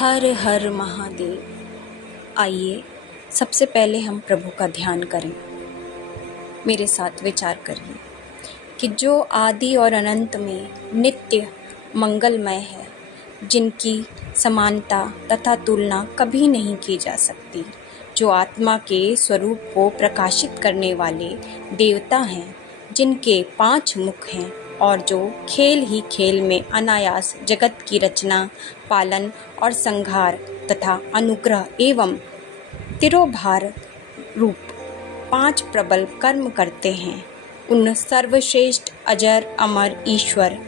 हर हर महादेव। आइए सबसे पहले हम प्रभु का ध्यान करें। मेरे साथ विचार करिए कि जो आदि और अनंत में नित्य मंगलमय है, जिनकी समानता तथा तुलना कभी नहीं की जा सकती, जो आत्मा के स्वरूप को प्रकाशित करने वाले देवता हैं, जिनके 5 मुख हैं और जो खेल ही खेल में अनायास जगत की रचना, पालन और संहार तथा अनुग्रह एवं तिरोभार रूप 5 प्रबल कर्म करते हैं, उन सर्वश्रेष्ठ अजर अमर ईश्वर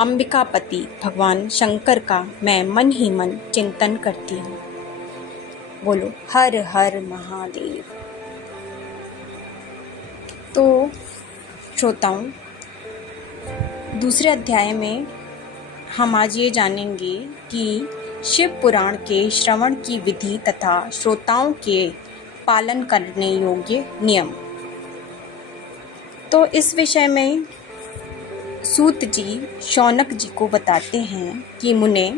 अंबिकापति भगवान शंकर का मैं मन ही मन चिंतन करती हूँ। बोलो हर हर महादेव। तो श्रोताओं, दूसरे अध्याय में हम आज ये जानेंगे कि शिव पुराण के श्रवण की विधि तथा श्रोताओं के पालन करने योग्य नियम। तो इस विषय में सूत जी शौनक जी को बताते हैं कि मुने,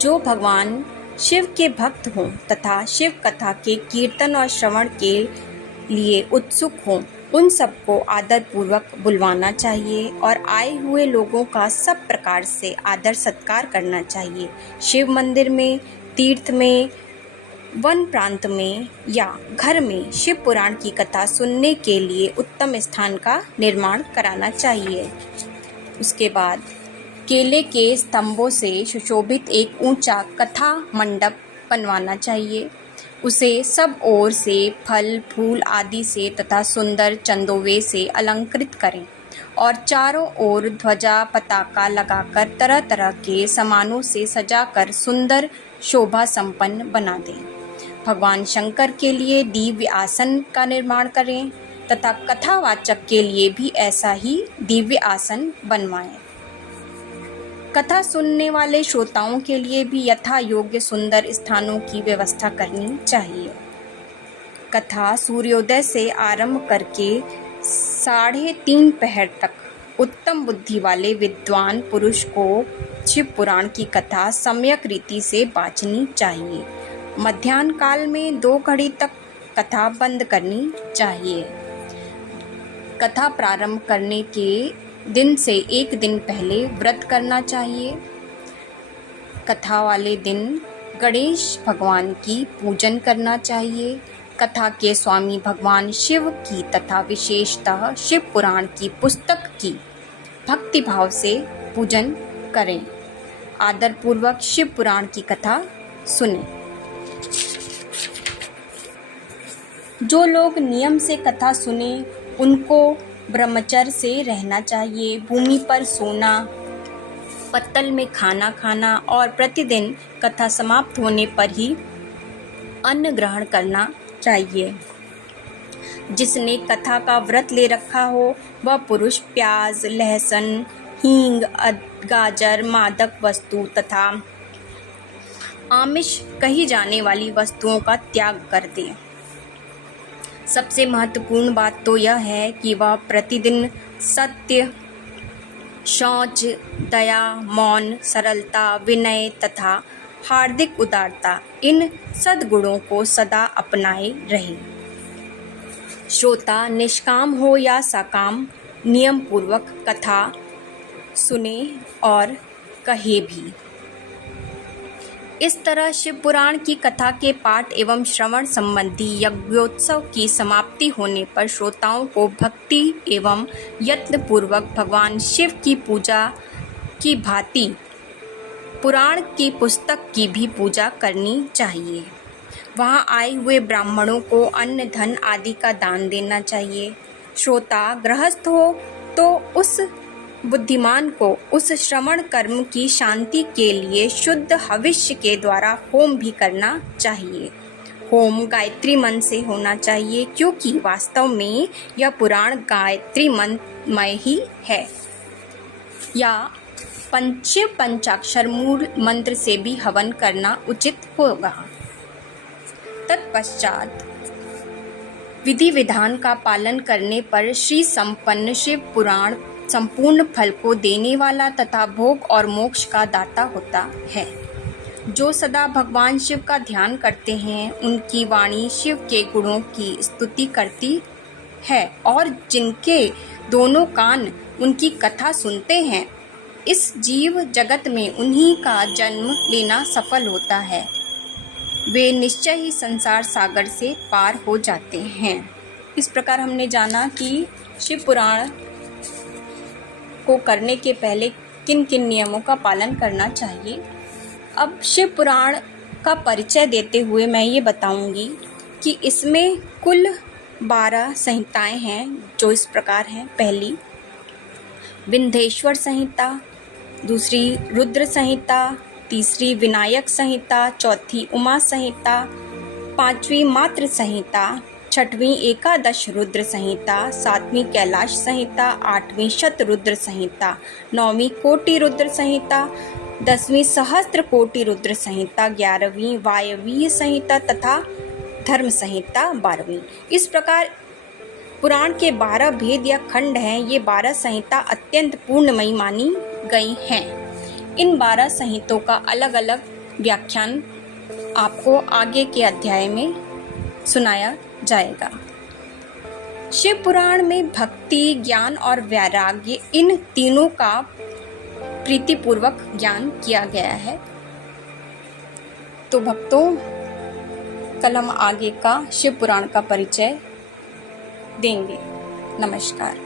जो भगवान शिव के भक्त हों तथा शिव कथा के कीर्तन और श्रवण के लिए उत्सुक हों, उन सबको आदर पूर्वक बुलवाना चाहिए और आए हुए लोगों का सब प्रकार से आदर सत्कार करना चाहिए। शिव मंदिर में, तीर्थ में, वन प्रांत में या घर में शिव पुराण की कथा सुनने के लिए उत्तम स्थान का निर्माण कराना चाहिए। उसके बाद केले के स्तंभों से सुशोभित एक ऊंचा कथा मंडप बनवाना चाहिए। उसे सब ओर से फल फूल आदि से तथा सुंदर चंदोवे से अलंकृत करें और चारों ओर ध्वजा पताका लगाकर तरह तरह के सामानों से सजाकर सुंदर शोभा संपन्न बना दें। भगवान शंकर के लिए दिव्य आसन का निर्माण करें तथा कथावाचक के लिए भी ऐसा ही दिव्य आसन बनवाएं। कथा सुनने वाले श्रोताओं के लिए भी यथा योग्य सुंदर स्थानों की व्यवस्था करनी चाहिए। कथा सूर्योदय से आरंभ करके 3:30 पहर तक उत्तम बुद्धि वाले विद्वान पुरुष को शिव पुराण की कथा सम्यक रीति से वाचनी चाहिए। मध्याह्न काल में 2 घड़ी तक कथा बंद करनी चाहिए। कथा प्रारंभ करने के दिन से 1 दिन पहले व्रत करना चाहिए। कथा वाले दिन गणेश भगवान की पूजन करना चाहिए। कथा के स्वामी भगवान शिव की तथा विशेषतः शिव पुराण की पुस्तक की भक्ति भाव से पूजन करें। आदर पूर्वक शिव पुराण की कथा सुनें। जो लोग नियम से कथा सुने उनको ब्रह्मचर्य से रहना चाहिए। भूमि पर सोना, पत्तल में खाना खाना और प्रतिदिन कथा समाप्त होने पर ही अन्न ग्रहण करना चाहिए। जिसने कथा का व्रत ले रखा हो वह पुरुष प्याज, लहसुन, हींग, गाजर, मादक वस्तु तथा आमिष कही जाने वाली वस्तुओं का त्याग कर दे। सबसे महत्वपूर्ण बात तो यह है कि वह प्रतिदिन सत्य, शौच, दया, मौन, सरलता, विनय तथा हार्दिक उदारता, इन सद्गुणों को सदा अपनाए रहे। श्रोता निष्काम हो या सकाम नियम पूर्वक कथा सुने और कहे भी। इस तरह शिव पुराण की कथा के पाठ एवं श्रवण संबंधी यज्ञोत्सव की समाप्ति होने पर श्रोताओं को भक्ति एवं यत्न पूर्वक भगवान शिव की पूजा की भांति पुराण की पुस्तक की भी पूजा करनी चाहिए। वहां आए हुए ब्राह्मणों को अन्न धन आदि का दान देना चाहिए। श्रोता गृहस्थ हो तो उस बुद्धिमान को उस श्रवण कर्म की शांति के लिए शुद्ध हविष्य के द्वारा होम भी करना चाहिए। होम गायत्री मंत्र से होना चाहिए, क्योंकि वास्तव में यह पुराण गायत्री मंत्रमय ही है। या पंचाक्षर मूल मंत्र से भी हवन करना उचित होगा। तत्पश्चात विधि विधान का पालन करने पर श्री संपन्न शिव पुराण संपूर्ण फल को देने वाला तथा भोग और मोक्ष का दाता होता है। जो सदा भगवान शिव का ध्यान करते हैं उनकी वाणी शिव के गुणों की स्तुति करती है और जिनके दोनों कान उनकी कथा सुनते हैं, इस जीव जगत में उन्हीं का जन्म लेना सफल होता है। वे निश्चय ही संसार सागर से पार हो जाते हैं। इस प्रकार हमने जाना कि शिव पुराण को करने के पहले किन किन नियमों का पालन करना चाहिए। अब शिव पुराण का परिचय देते हुए मैं ये बताऊंगी कि इसमें कुल 12 संहिताएं हैं, जो इस प्रकार हैं। पहली विंध्येश्वर संहिता, दूसरी रुद्र संहिता, तीसरी विनायक संहिता, चौथी उमा संहिता, पांचवी मातृ संहिता, छठवीं एकादश रुद्र संहिता, सातवीं कैलाश संहिता, आठवीं शतरुद्र संहिता, नौवीं कोटि रुद्र संहिता, 10वीं सहस्त्र कोटि रुद्र संहिता, 11वीं वायवीय संहिता तथा धर्म संहिता 12वीं। इस प्रकार पुराण के 12 भेद या खंड हैं। ये 12 संहिता अत्यंत पूर्णमयी मानी गई हैं। इन 12 संहितों का अलग अलग व्याख्यान आपको आगे के अध्याय में सुनाया जाएगा। शिव पुराण में भक्ति, ज्ञान और वैराग्य, इन तीनों का प्रीतिपूर्वक ज्ञान किया गया है। तो भक्तों, कल हम आगे का शिव पुराण का परिचय देंगे। नमस्कार।